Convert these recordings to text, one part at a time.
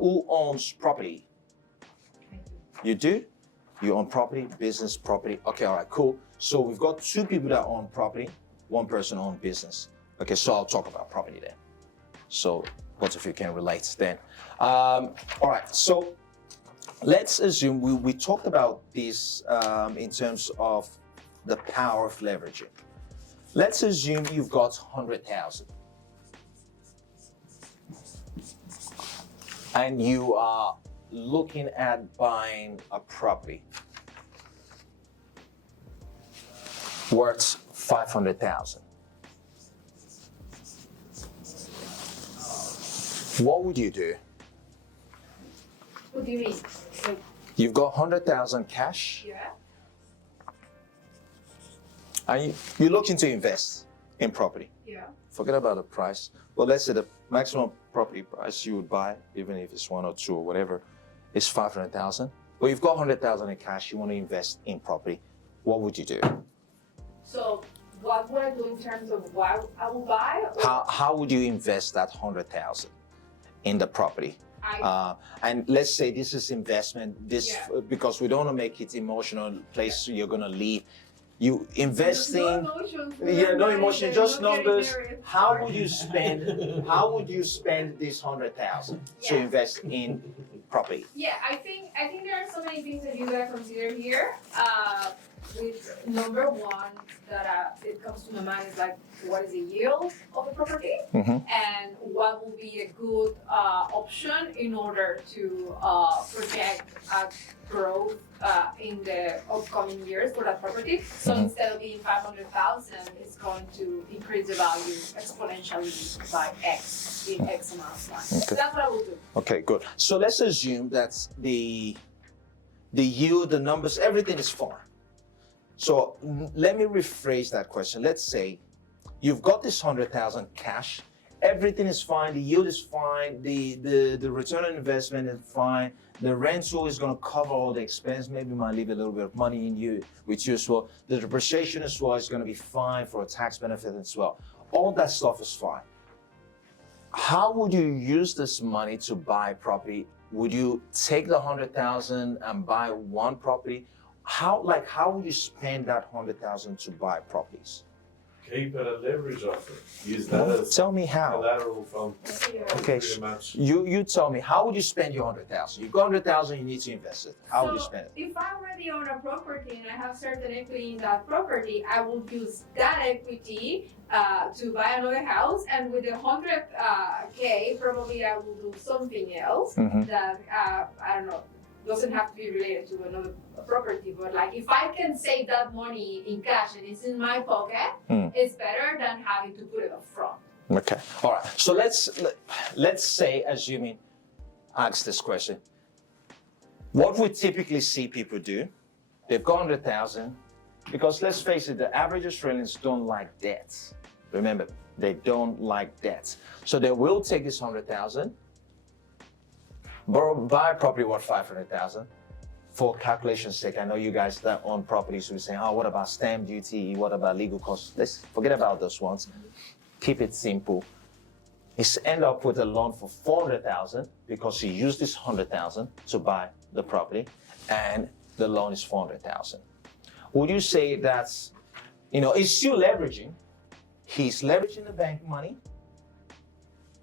who owns property? You do? You own property, business, property. Okay, all right, cool. So we've got two people that own property, one person owns business. Okay, so I'll talk about property then. So both of you can relate then. All right, so let's assume we talked about this in terms of the power of leveraging. Let's assume you've got 100,000 and you are looking at buying a property worth 500,000. What would you do? What do you mean? You've got 100,000 cash. Yeah. And you're looking to invest in property. Yeah. Forget about the price. Well, let's say the maximum property price you would buy, even if it's one or two or whatever, is 500,000. But you've got 100,000 in cash. You want to invest in property. What would you do? So, what would I do in terms of what I will buy? How would you invest that 100,000 in the property? And let's say this is investment. Because we don't want to make it emotional place you're gonna leave. You investing. No emotions. No emotion, just numbers. How would you spend this 100,000 to invest in property? Yeah, I think there are so many things that you gotta consider here. With number one that it comes to my mind is like, what is the yield of the property, and what will be a good option in order to project growth in the upcoming years for that property. So instead of being 500,000, it's going to increase the value exponentially by X in X amount of time. Okay. So that's what I will do. Okay, good. So let's assume that the yield, the numbers, everything is fine. So let me rephrase that question. Let's say you've got this 100,000 cash, everything is fine, the yield is fine, the return on investment is fine, the rental is going to cover all the expense, maybe might leave a little bit of money in you with you as well. The depreciation as well is going to be fine for a tax benefit as well. All that stuff is fine. How would you use this money to buy property? Would you take the 100,000 and buy one property? How would you spend that 100,000 to buy properties? Keep it and leverage off it. Use that as tell me how. collateral from Okay, pretty much. you tell me, how would you spend your 100,000? You've got 100,000, you need to invest it. How would you spend it? If I already own a property and I have certain equity in that property, I will use that equity to buy another house, and with the 100K, probably I will do something else that I don't know, doesn't have to be related to another property, but like if I can save that money in cash and it's in my pocket, it's better than having to put it up front. Okay, all right. So let's say, assuming, ask this question. What we typically see people do, they've got 100,000, because let's face it, the average Australians don't like debts. Remember, they don't like debts. So they will take this 100,000, buy a property worth 500,000. For calculation's sake, I know you guys that own properties will be saying, oh, what about stamp duty? What about legal costs? Let's forget about those ones. Keep it simple. He's end up with a loan for 400,000 because he used this 100,000 to buy the property, and the loan is 400,000. Would you say that's, it's still leveraging? He's leveraging the bank money,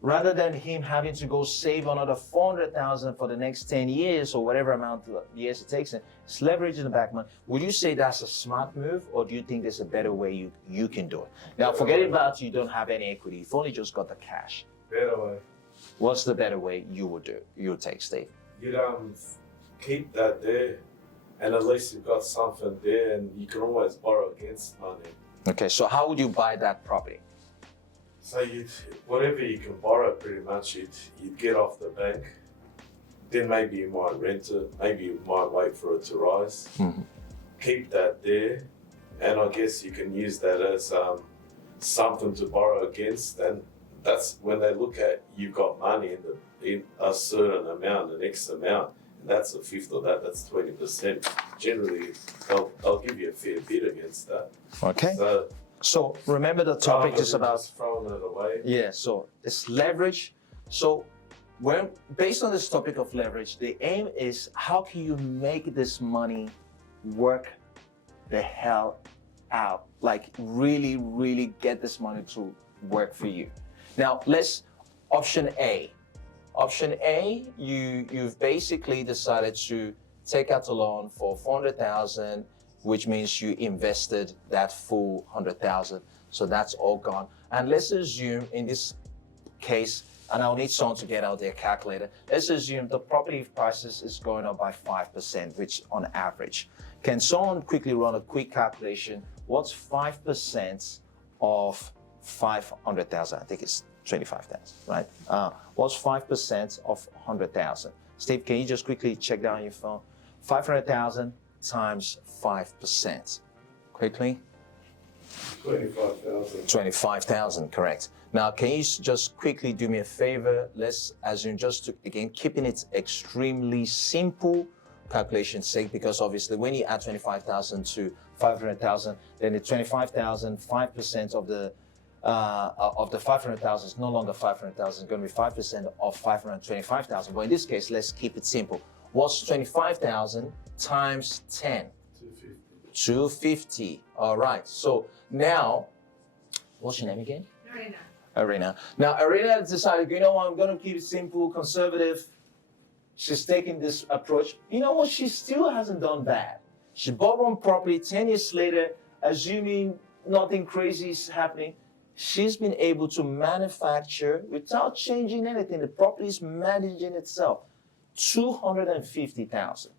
rather than him having to go save another 400,000 for the next 10 years or whatever amount of years it takes him, it's leveraging the back money. Would you say that's a smart move, or do you think there's a better way you can do it? Now, forget about you don't have any equity. You've only just got the cash. Better way. What's the better way you would do? You would take, Steve? You'd keep that there, and at least you've got something there, and you can always borrow against money. Okay, so how would you buy that property? So whatever you can borrow, pretty much, you'd get off the bank. Then maybe you might rent it. Maybe you might wait for it to rise. Keep that there, and I guess you can use that as something to borrow against. And that's when they look at you've got money in a certain amount, an X amount, and that's a fifth of that. That's 20%. Generally, they'll give you a fair bit against that. Okay. So remember, the topic is about throwing it away. Yeah, so it's leverage. So When based on this topic of leverage, the aim is how can you make this money work the hell out? Like really, really get this money to work for you. Now option A. Option A, you've basically decided to take out a loan for 400,000, which means you invested that full 100,000. So that's all gone. And let's assume in this case, and I'll need someone to get out their calculator. Let's assume the property prices is going up by 5%, which on average. Can someone quickly run a quick calculation? What's 5% of 500,000? I think it's 25,000, right? What's 5% of 100,000? Steve, can you just quickly check that on your phone? 500,000 times 5%. Quickly. 25,000. 25,000, correct. Now, can you just quickly do me a favor? Let's assume just to, again, keeping it extremely simple, calculation's sake, because obviously when you add 25,000 to 500,000, then the 25,000, 5% of the 500,000 is no longer 500,000, it's going to be 5% of 525,000. But in this case, let's keep it simple. What's 25,000 times 10? 250. All right. So now, what's your name again? Arena. Now, Arena decided, you know what, I'm going to keep it simple, conservative. She's taking this approach. You know what? She still hasn't done bad. She bought one property 10 years later, assuming nothing crazy is happening. She's been able to manufacture without changing anything. The property is managing itself. 250,000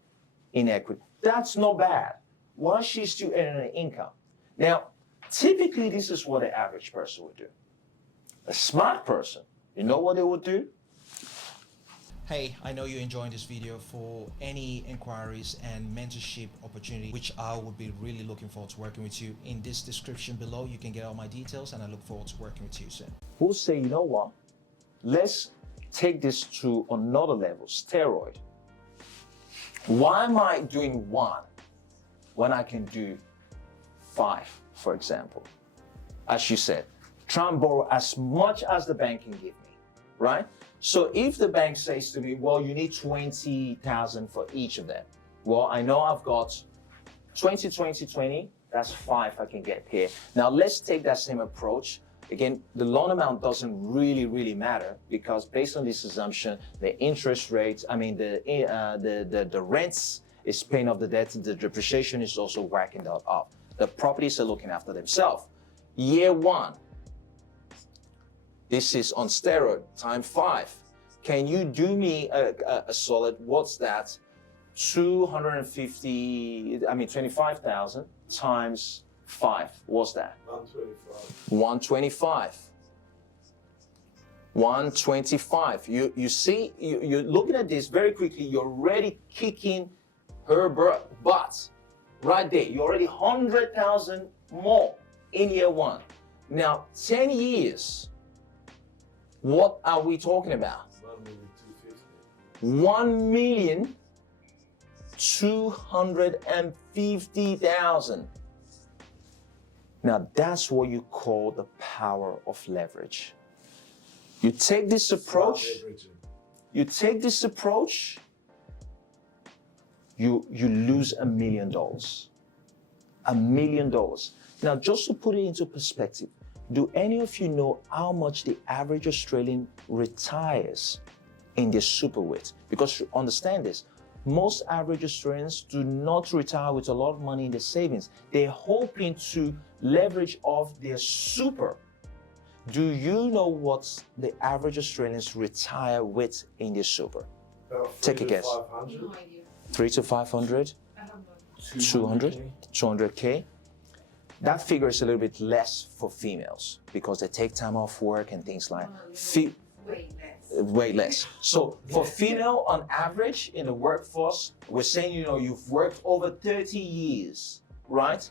in equity. That's not bad. While she's still earning an income. Now, typically, this is what the average person would do. A smart person, you know what they would do? Hey, I know you're enjoying this video. For any inquiries and mentorship opportunity, which I would be really looking forward to working with you, in this description below, you can get all my details, and I look forward to working with you soon. Who'll say, you know what? Let's take this to another level, steroid. Why am I doing one when I can do 5, for example? As you said, try and borrow as much as the bank can give me, right? So if the bank says to me, well, you need 20,000 for each of them. Well, I know I've got 20, 20, 20, that's 5 I can get here. Now let's take that same approach. Again, the loan amount doesn't really matter, because based on this assumption, the interest rates, the rents is paying off the debt, the depreciation is also whacking that up. The properties are looking after themselves. Year 1, this is on steroid, times 5. Can you do me a solid, what's that? 25,000 times 5, what's that? 125. 125. You see, you're looking at this very quickly, you're already kicking her butt right there. You're already 100,000 more in year 1. Now, 10 years, what are we talking about? 1,250,000. Now, that's what you call the power of leverage. You take this approach, you lose $1 million. $1 million. Now, just to put it into perspective, do any of you know how much the average Australian retires in their super with? Because you understand this, most average Australians do not retire with a lot of money in their savings. They're hoping to leverage off their super. Do you know what the average Australians retire with in their super? Take a guess. 500. No idea. 300 to 500? I have no 200? 200K? That figure is a little bit less for females because they take time off work and things like way less. So for female on average in the workforce, we're saying, you've worked over 30 years, right?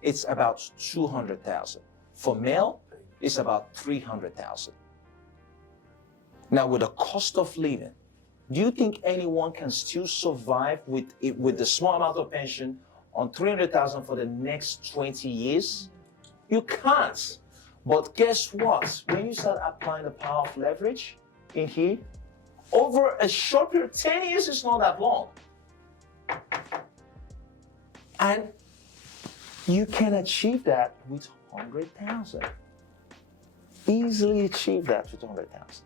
It's about 200,000. For male, it's about 300,000. Now with the cost of living, do you think anyone can still survive with the small amount of pension on 300,000 for the next 20 years? You can't. But guess what? When you start applying the power of leverage in here, over a short period, 10 years is not that long. And you can achieve that with 100,000. Easily achieve that with 100,000.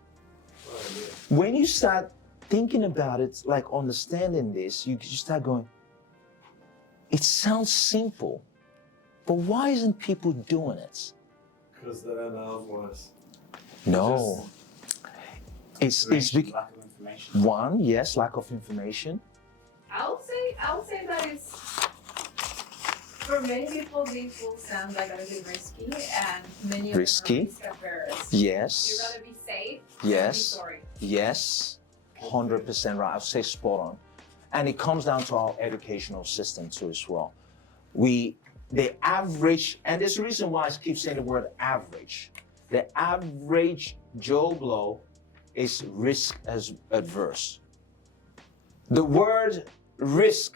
When you start thinking about it, like understanding this, you start going, it sounds simple, but why isn't people doing it? Because they don't know otherwise. No. It's lack of information. one, yes, lack of information. I'll say that it's, for many people this will sound like a little risky, and many of Risky? them are risk averse. Yes. You'd rather be safe Yes. than be sorry. Yes, 100% right. I'll say spot on. And it comes down to our educational system too as well. The average, and there's a reason why I keep saying the word average. The average Joe Blow is risk adverse. The word risk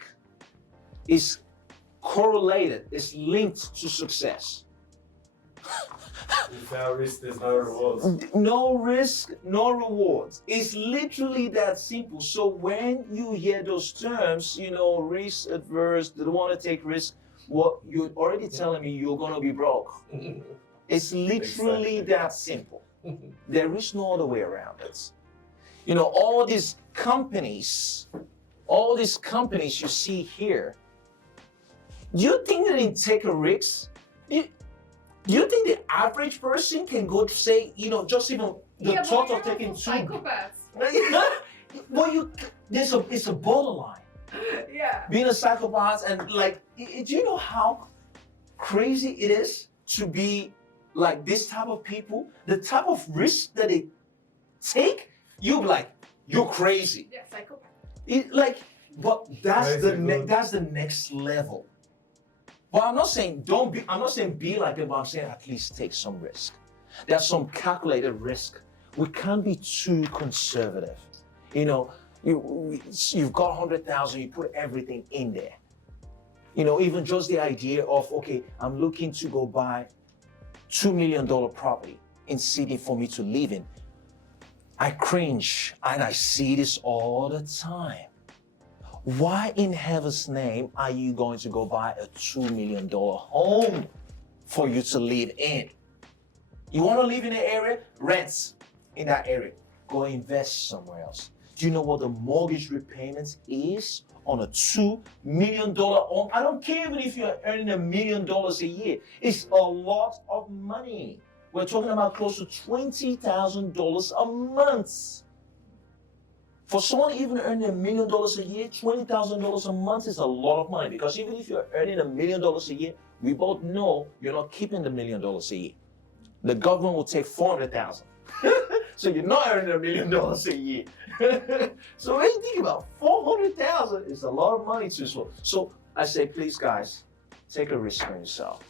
is correlated, is linked to success. Without risk, there's no rewards. No risk, no rewards. It's literally that simple. So when you hear those terms, risk adverse, they don't want to take risk, what you're already telling me you're going to be broke. It's literally that simple. There is no other way around it. All these companies you see here, do you think that they take a risk? Do you think the average person can go to say, just even the thought of taking two? Psychopaths. Well, it's a borderline. Yeah. Being a psychopath and do you know how crazy it is to be like this type of people? The type of risk that they take, you'll be like, you're crazy. Yeah, psychopath. But that's Crazy, that's the next level. But I'm not saying be like it, but I'm saying at least take some risk. There's some calculated risk. We can't be too conservative. You've got 100,000, you put everything in there. Even just the idea of, okay, I'm looking to go buy $2 million property in city for me to live in. I cringe, and I see this all the time. Why in heaven's name are you going to go buy a $2 million home for you to live in? You want to live in an area? Rent in that area. Go invest somewhere else. Do you know what the mortgage repayment is on a $2 million home? I don't care even if you're earning $1 million a year. It's a lot of money. We're talking about close to $20,000 a month. For someone even earning $1 million a year, $20,000 a month is a lot of money, because even if you're earning $1 million a year, we both know you're not keeping the $1 million a year. The government will take $400,000. So you're not earning $1 million a year. So when you think about $400,000, it's a lot of money too. So I say, please guys, take a risk on yourself.